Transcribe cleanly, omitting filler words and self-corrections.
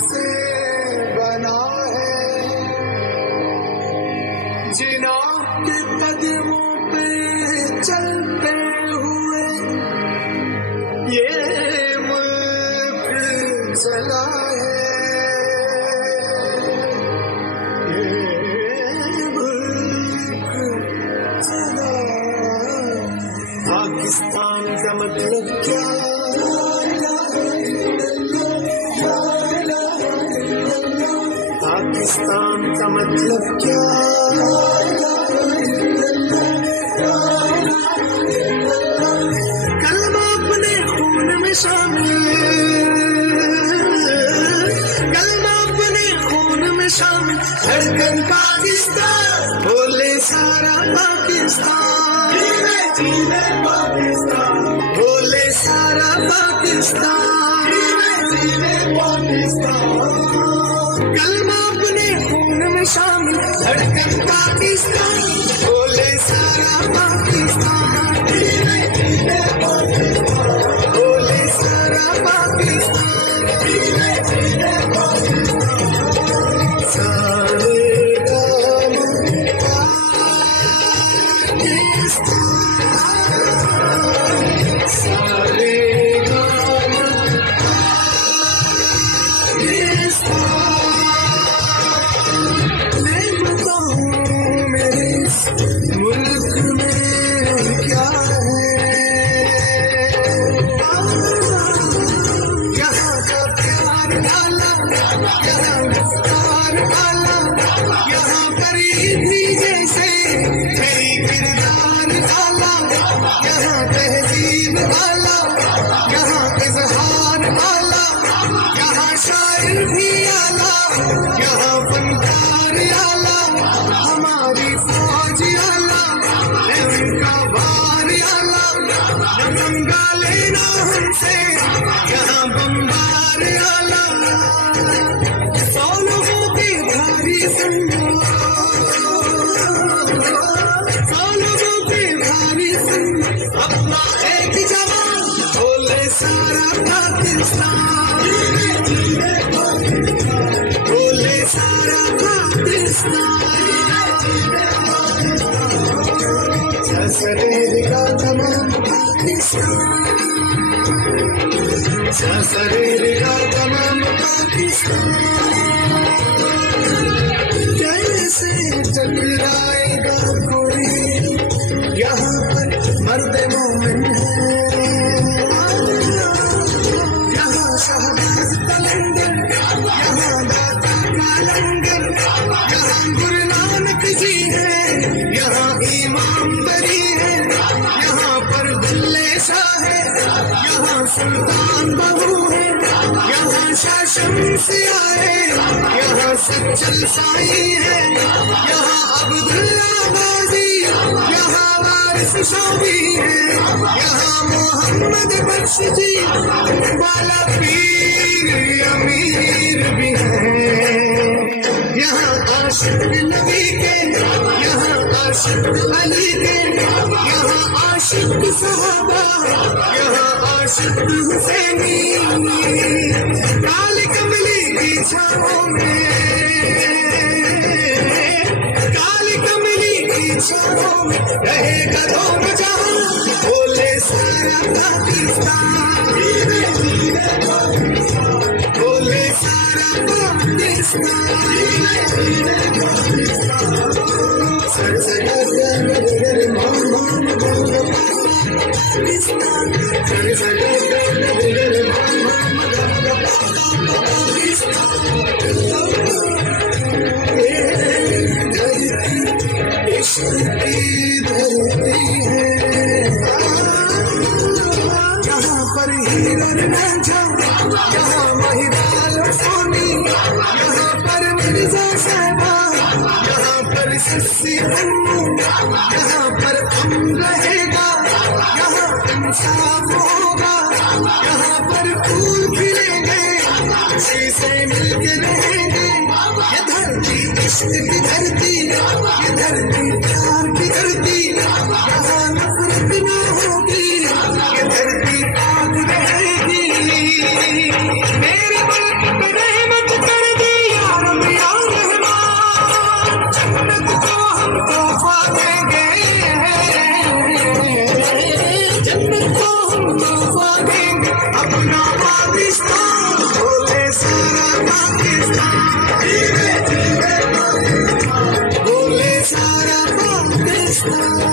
से बना है, जिना के कदमों पे चलते हुए ये मुल्क चला है, ये मुल्क चला। पाकिस्तान का मतलब क्या? पाकिस्तान का मतलब क्या? कलमा अपने खून में शामिल, कलमा अपने खून में शामिल, धड़कन पाकिस्तान, बोले सारा पाकिस्तान, जीवे पाकिस्तान, बोले सारा पाकिस्तान, जीवे पाकिस्तान। कलमा अपने खून में शामिल, धड़कन पाकिस्तान, बोले सारा पाकिस्तान, जीवे पाकिस्तान, बोले सारा पाकिस्तान, जीवे पाकिस्तान। सारे काम पाकिस्तान, सारे काम पाकिस्तान। मैं बताऊं मेरे मुल्क में क्या है, यहाँ का प्यार डाला, यहाँ प्यार डाला, यहाँ गरीब जैसे कई किरदार डाला, यहाँ तहजीब डाला, यहाँ इजहार डाला, यहाँ शायर भी आला, यहाँ फनकार आला, हमारी फौज आला, उनका बार आला, नंगा लेना हमसे यहाँ बम्बार आला। सौ लोगों की भारी संगो, सौ लोगों की भारी संगो, अपना एक जवान, बोले सारा पाकिस्तान, बोले सारा पाकिस्तान। ससरेर का तमाम पाकिस्तान, ससरेर का तमाम पाकिस्तान। कैसे टकराएगा कोई, यहाँ पर मर्द मोमिन है, यहाँ शहबाज कलंदर, यहाँ दाता का लंगर, यहाँ गुरु नानक जी है, यहाँ इमाम बरी है, यहाँ पर दुल्ले शाह है, यहाँ सुल्तान बहू है, यहाँ शासन से आए, यहाँ सच्चल साई है, यहाँ अब्दुल्ला गाजी, यहाँ वारिस शाही है, यहाँ मोहम्मद बख्श जी वाला पीर अमीर भी है, यहाँ आशिक नबी के, यहाँ आशिक अली के, यहाँ आशिक सहाबा, यहाँ आशिक हुसैनी, काली कमली की छाओं में, काली कमली की छाओं में रहेगा दोनों जहां, बोले सारा पाकिस्तान, बोले सारा यहाँ पर हीरो रांझा, यहाँ महिलाल सोनी, यहाँ पर मिर्जा साहबा, यहाँ पर सस्सी अन्नू, यहाँ पर अमन रहेगा, यहाँ इंसाफ होगा, यहाँ पर फूल खिलेंगे, खुशी से मिलके रहेंगे। ये धरती इश्क की धरती, ये धरती प्यार की धरती, यहाँ नफरत ना होगी, ये धरती पाक रहेगी। मेरे मुल्क पे रहमत पाकिस्तान, बोले सारा पाकिस्तान।